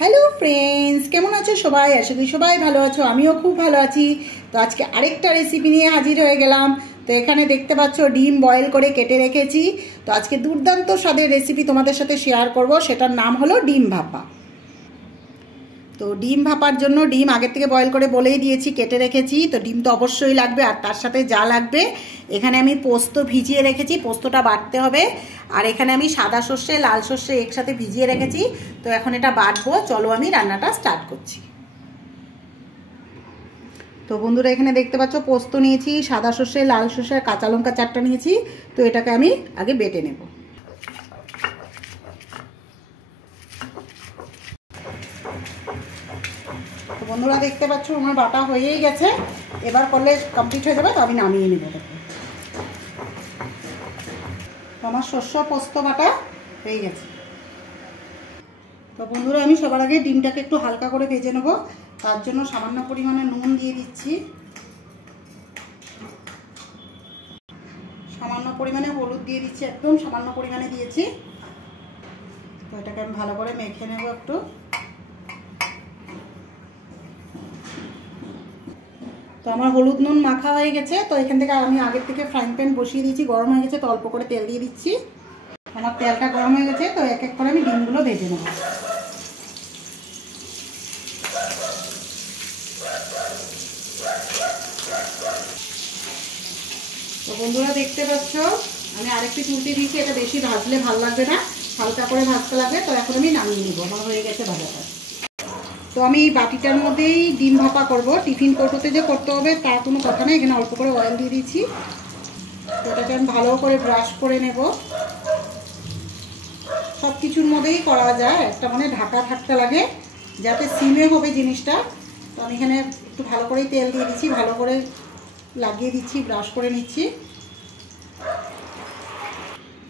Hello friends, কেমন আছো সবাই? আশা করি সবাই ভালো আছো, আমিও খুব ভালো আছি। তো আজকে আরেকটা রেসিপি নিয়ে হাজির হয়ে গেলাম। তো এখানে দেখতে পাচ্ছ ডিম বয়েল করে কেটে রেখেছি। তো আজকে দুর্দান্ত স্বাদের রেসিপি তোমাদের সাথে শেয়ার করব, সেটার নাম হলো ডিম ভাপা। তো ডিম ভাপার জন্য ডিম আগের থেকে বয়েল করে বলেই দিয়েছি, কেটে রেখেছি। তো ডিম তো অবশ্যই লাগবে, আর তার সাথে যা লাগবে এখানে আমি পোস্ত ভিজিয়ে রেখেছি, পোস্তটা বাটতে হবে। আর এখানে আমি সাদা সর্ষে লাল সর্ষে একসাথে ভিজিয়ে রেখেছি। তো এখন এটা বাটবো, চলো আমি রান্নাটা স্টার্ট করছি। তো বন্ধুরা এখানে দেখতে পাচ্ছ পোস্ত নিয়েছি, সাদা সর্ষে লাল সর্ষে কাঁচা লঙ্কা 4টা নিয়েছি। তো এটাকে আমি আগে বেটে নেব। বন্ধুরা দেখতে পাচ্ছ আমার বাটা হয়েই গেছে, এবার করলে কমপ্লিট হয়ে যাবে। তো আমি নামিয়ে নেব। তো আমার শস্য পোস্ত বাটা হয়ে গেছে। তো বন্ধুরা আমি সবার আগে ডিমটাকে একটু হালকা করে ভেজে নেব। তার জন্য সামান্য পরিমাণে নুন দিয়ে দিচ্ছি, সামান্য পরিমাণে হলুদ দিয়ে দিচ্ছি, একদম সামান্য পরিমাণে দিয়েছি। তো এটাকে আমি ভালো করে মেখে নেব একটু। তো আমার হলুদ নুন মাখা হয়ে গেছে। তো এখান থেকে আমি আগের থেকে ফ্রাইং প্যান বসিয়ে দিয়েছি, গরম হয়ে গেছে। তো অল্প করে তেল দিয়ে দিচ্ছি। আমার তেলটা গরম হয়ে গেছে। তো এক এক করে আমি ডিমগুলো ভেজে নেব। তো বন্ধুরা দেখতে পাচ্ছ আমি আরেকটু চুলতে দিয়েছি, এটা বেশি ভাজলে ভালো লাগবে না, হালকা করে ভাজতে লাগবে। তো এখন আমি নামিয়ে নিব, আমার হয়ে গেছে ভাজাটা। তো আমি এই বাটিটার মধ্যেই ডিম ভাপা করব। টিফিন কৌটোতে যে করতে হবে তার কোনো কথা নেই। এখানে অল্প করে অয়েল দিয়ে দিয়েছি। তো এটাকে আমি ভালো করে ব্রাশ করে নেব। সব কিছুর মধ্যেই করা যায়, একটা মানে ঢাকা থাকতে লাগে যাতে সিমে হবে জিনিসটা। তো আমি এখানে একটু ভালো করেই তেল দিয়ে দিচ্ছি, ভালো করে লাগিয়ে দিচ্ছি, ব্রাশ করে নিচ্ছি।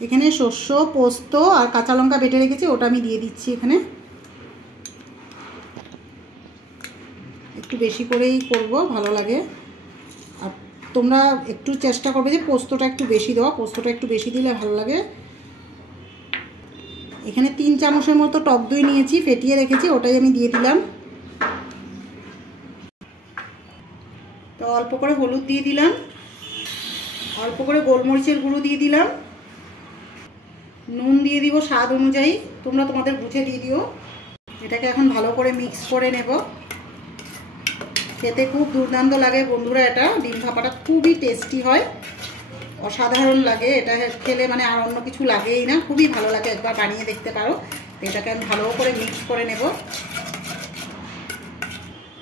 এখানে শস্য পোস্ত আর কাঁচা লঙ্কা বেটে রেখেছি, ওটা আমি দিয়ে দিচ্ছি এখানে। একটু বেশি করেই করব, ভালো লাগে। আর তোমরা একটু চেষ্টা করবে যে পোস্তটা একটু বেশি দেওয়া, পোস্তটা একটু বেশি দিলে ভালো লাগে। এখানে 3 চামচের মতো টক দই নিয়েছি, ফেটিয়ে রেখেছি, ওটাই আমি দিয়ে দিলাম। তো অল্প করে হলুদ দিয়ে দিলাম, অল্প করে গোলমরিচের গুঁড়ো দিয়ে দিলাম, নুন দিয়ে দিব স্বাদ অনুযায়ী, তোমরা তোমাদের বুঝে দিয়ে দিও। এটাকে এখন ভালো করে মিক্স করে নেব। খেতে খুব দুর্দান্ত লাগে বন্ধুরা, এটা ডিম ভাপাটা খুবই টেস্টি হয়, অসাধারণ লাগে। এটা খেলে মানে আর অন্য কিছু লাগেই না, খুবই ভালো লাগে, একবার বানিয়ে দেখতে পারো। তো এটাকে আমি ভালো করে মিক্স করে নেব।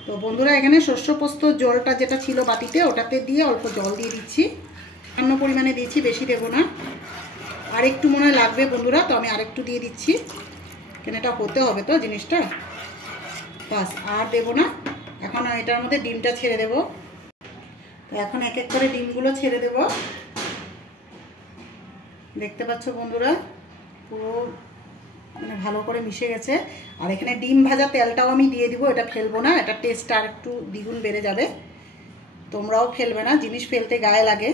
তো বন্ধুরা এখানে শস্য পোস্ত জলটা যেটা ছিল বাটিতে, ওটাতে দিয়ে অল্প জল দিয়ে দিচ্ছি, সামান্য পরিমাণে দিয়েছি, বেশি দেবো না। আর একটু মনে হয় লাগবে বন্ধুরা, তো আমি আরেকটু দিয়ে দিচ্ছি, কেন এটা হতে হবে তো জিনিসটা। বাস, আর দেবো না। এখন এটার মধ্যে ডিমটা ছেড়ে দেব। তো এখন এক এক করে ডিমগুলো ছেড়ে দেব। দেখতে পাচ্ছ বন্ধুরা পুরো মানে ভালো করে মিশে গেছে। আর এখানে ডিম ভাজা তেলটাও আমি দিয়ে দিব, এটা ফেলবো না, এটা টেস্ট আর একটু দ্বিগুণ বেড়ে যাবে। তোমরাও ফেলবে না, জিনিস ফেলতে গায়ে লাগে,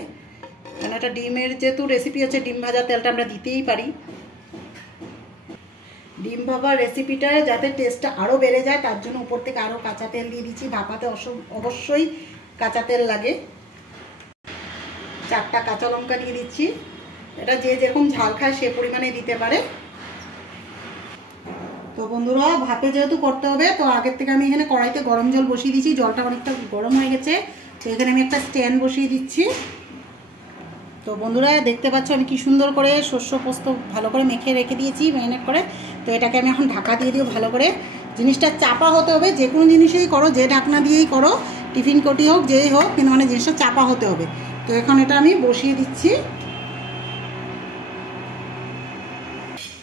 কারণ এটা ডিমের যেহেতু রেসিপি হচ্ছে, ডিম ভাজা তেলটা আমরা দিতেই পারি। ডিম ভাপার রেসিপিটা যাতে টেস্টটা আরও বেড়ে যায় তার জন্য উপর থেকে আরও কাঁচা তেল দিয়ে দিচ্ছি। ভাপাতে অবশ্যই কাঁচা তেল লাগে। 4টা কাঁচা লঙ্কা দিয়ে দিচ্ছি, এটা যে যেরকম ঝাল খায় সে পরিমাণে দিতে পারে। তো বন্ধুরা ভাপে যেহেতু করতে হবে, তো আগের থেকে আমি এখানে কড়াইতে গরম জল বসিয়ে দিচ্ছি, জলটা অনেকটা গরম হয়ে গেছে। তো এখানে আমি একটা স্ট্যান্ড বসিয়ে দিচ্ছি। তো বন্ধুরা দেখতে পাচ্ছ আমি কি সুন্দর করে শস্য পোস্ত ভালো করে মেখে রেখে দিয়েছি ম্যারিনেট করে। তো এটাকে আমি এখন ঢাকা দিয়ে দিও ভালো করে। জিনিসটা চাপা হতে হবে, যে কোনো জিনিসেই করো, যে ঢাকনা দিয়েই করো, টিফিন কোটি হোক যেই হোক, কিন্তু মানে জিনিসটা চাপা হতে হবে। তো এখন এটা আমি বসিয়ে দিচ্ছি।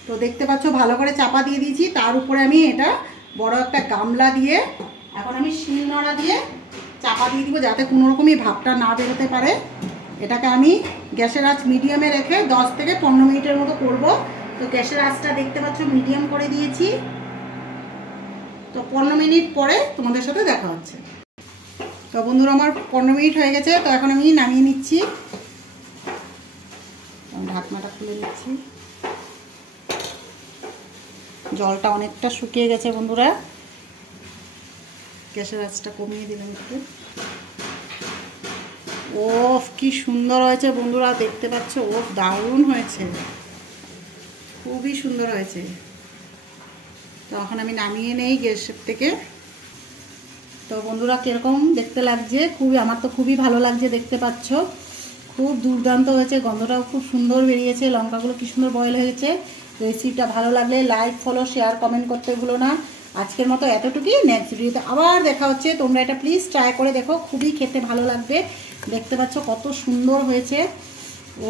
তো দেখতে পাচ্ছ ভালো করে চাপা দিয়ে দিয়েছি। তার উপরে আমি এটা বড় একটা গামলা দিয়ে এখন আমি শিলনোড়া দিয়ে চাপা দিয়ে দিব, যাতে কোনো রকমই ভাপটা না বেরোতে পারে। এটাকে আমি গ্যাসের আঁচ মিডিয়ামে রেখে 10 থেকে 15 মিনিটের মতো করব। তো গ্যাসের আঁচটা দেখতে পাচ্ছ মিডিয়াম করে দিয়েছি। তো 15 মিনিট পরে তোমাদের সাথে দেখা হচ্ছে। তো বন্ধুরা আমার 15 মিনিট হয়ে গেছে। তো এখন আমি নামিয়ে নিচ্ছি, ঢাকনাটা খুলে নিচ্ছি। জলটা অনেকটা শুকিয়ে গেছে বন্ধুরা। গ্যাসের আঁচটা কমিয়ে দিলাম একটু। ওফ কি সুন্দর হয়েছে বন্ধুরা, দেখতে পাচ্ছ? ওফ দারুণ হয়েছে, খুবই সুন্দর হয়েছে। তো এখন আমি নামিয়ে নেই গ্যাসের থেকে। তো বন্ধুরা কীরকম দেখতে লাগছে? আমার তো খুবই ভালো লাগছে, দেখতে পাচ্ছ খুব দুর্দান্ত হয়েছে, গন্ধটাও খুব সুন্দর বেরিয়েছে, লঙ্কাগুলো কি সুন্দর বয়েল হয়েছে। রেসিপিটা ভালো লাগলে লাইক, ফলো, শেয়ার, কমেন্ট করতে ভুলো না। আজকের মতো এতটুকুই, নেক্সট ভিডিওতে আবার দেখা হচ্ছে। তোমরা এটা প্লিজ ট্রাই করে দেখো, খুবই খেতে ভালো লাগবে। দেখতে পাচ্ছ কত সুন্দর হয়েছে,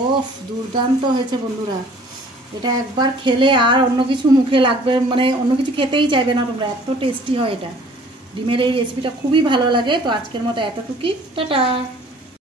ওফ দুর্দান্ত হয়েছে বন্ধুরা। এটা একবার খেলে আর অন্য কিছু মুখে লাগবে, মানে অন্য কিছু খেতেই চাইবে না তোমরা, এত টেস্টি হয় এটা। ডিমের এই রেসিপিটা খুবই ভালো লাগে। তো আজকের মতো এতটুকুই, টাটা।